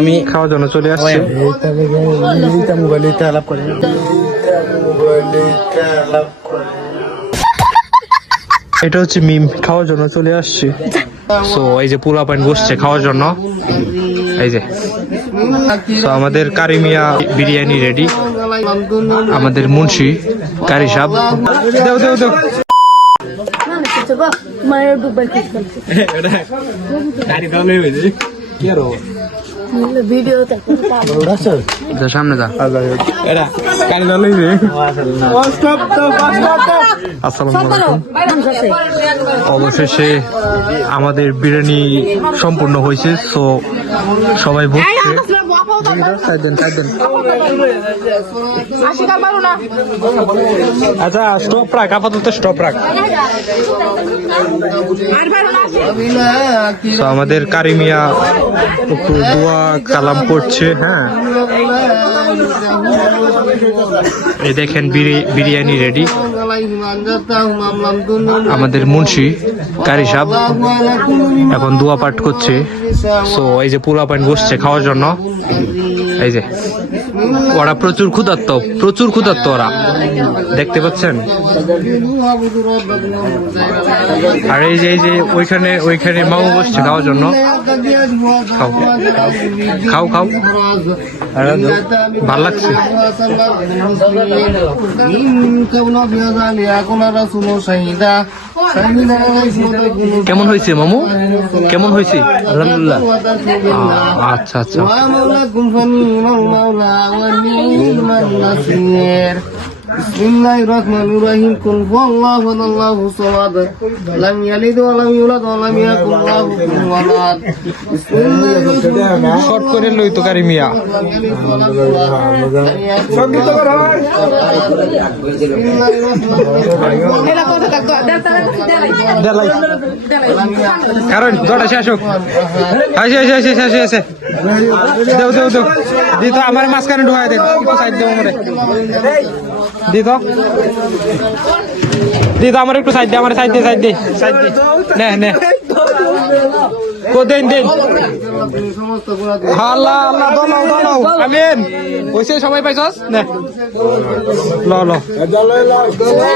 আমি খাওয়ার জন্য চলে আসছি। এটা হচ্ছে মিম, খাওয়ার জন্য চলে আসছি। সো এই যে পোলা পাইন বসছে খাওয়ার জন্য, এই যে তো আমাদের কারিমিয়া বিরিয়ানি রেডি, আমাদের মুন্সি কারি সাহেব দেও দেও দেও। সামনে যা। অবশেষে আমাদের বিরিয়ানি সম্পূর্ণ হয়েছে। সো সবাই বসছে। আচ্ছা স্টপ রাখ, আপাতত স্টপ রাখ। তো আমাদের কারিমিয়া একটু দোয়া কালাম করছে। হ্যাঁ, এই দেখেন বিরিয়ানি রেডি, আমাদের মুন্সি কারি সাহেব এখন দোয়া পাঠ করছে। সো এই যে পোলা পাইন বসছে খাওয়ার জন্য, এই যে ওরা প্রচুর ক্ষুধার্ত, প্রচুর ক্ষুধার্ত ওরা, দেখতে পাচ্ছেন। আর এই যে ওইখানে মামু বসছে খাওয়ার জন্য। খাও খাও খাও, ভাল লাগছে। কেমন হয়েছে মামু, কেমন হয়েছে? আলহামদুলিল্লাহ। আচ্ছা আচ্ছা। Bismillahirrahmanirrahim. Qul huwallahu ahad, Allahu samad. Lam yalid wa lam yulad wa lam yakul lahu kufuwan ahad. Bismillahirrahmanirrahim. Short করে লই তো কারিমিয়া। সংগীত কর হয়। এলা কথা কাক দেলাই। কারণ দড়া শেষ হোক। আসে। দেও দি তো আমার মাঝখানে ঢুকায় দে, একটু সাইড দেও আমারে। দি তো আমার একটু সাইড দে, আমার সাইড দে নে কো দেন আল্লাহ দলাও আমিন। ওইসে সবাই পাইছস নে ল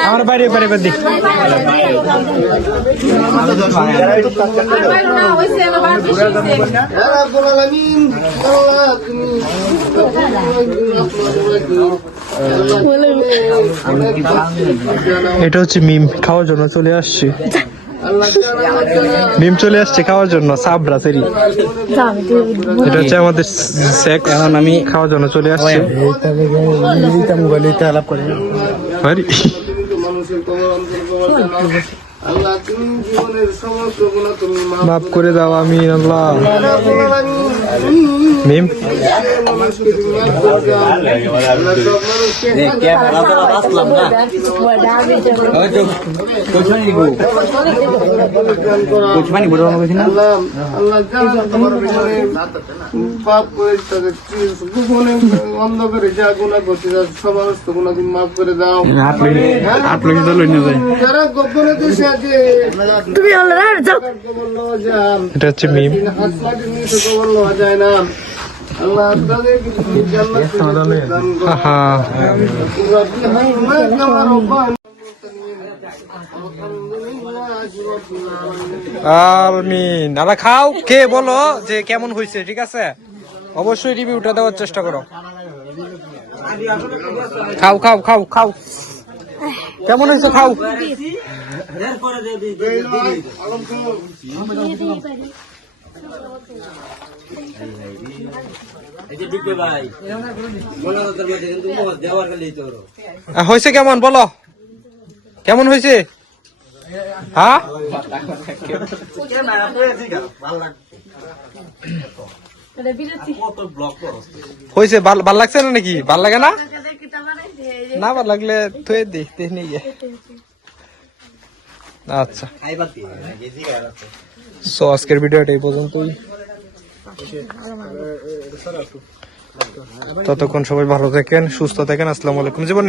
আমার বাইরে দি। এটা হচ্ছে মিম, খাওয়ার জন্য চলে আসছি। মিম চলে আসছে খাওয়ার জন্য, সাবরা সেরি। এটা হচ্ছে আমাদের সেক্স, এখন আমি খাওয়ার জন্য চলে আসছি। মাফ করে দাও আমি আল্লাহ। মিম অন্ধকারে যা গুণা করছে সমস্ত গুণা তুমি মাফ করে দাও। এটা হচ্ছে মিম। আমিন। আল্লাহ খাও, কে বলো যে কেমন হয়েছে, ঠিক আছে? অবশ্যই রিভিউটা দেওয়ার চেষ্টা করো। খাও কেমন হয়েছে, খাও। হয়েছে কেমন বলো, কেমন হয়েছে? হ্যাঁ হয়েছে, ভাল লাগছে না নাকি? ভাল লাগে না? না ভাল লাগলে থুয়ে দি নিয়ে। আচ্ছা, সো আজকের ভিডিওটা এই পর্যন্তই। ততক্ষণ সবাই ভালো থাকেন, সুস্থ থাকেন। আসসালামু আলাইকুম। জীবন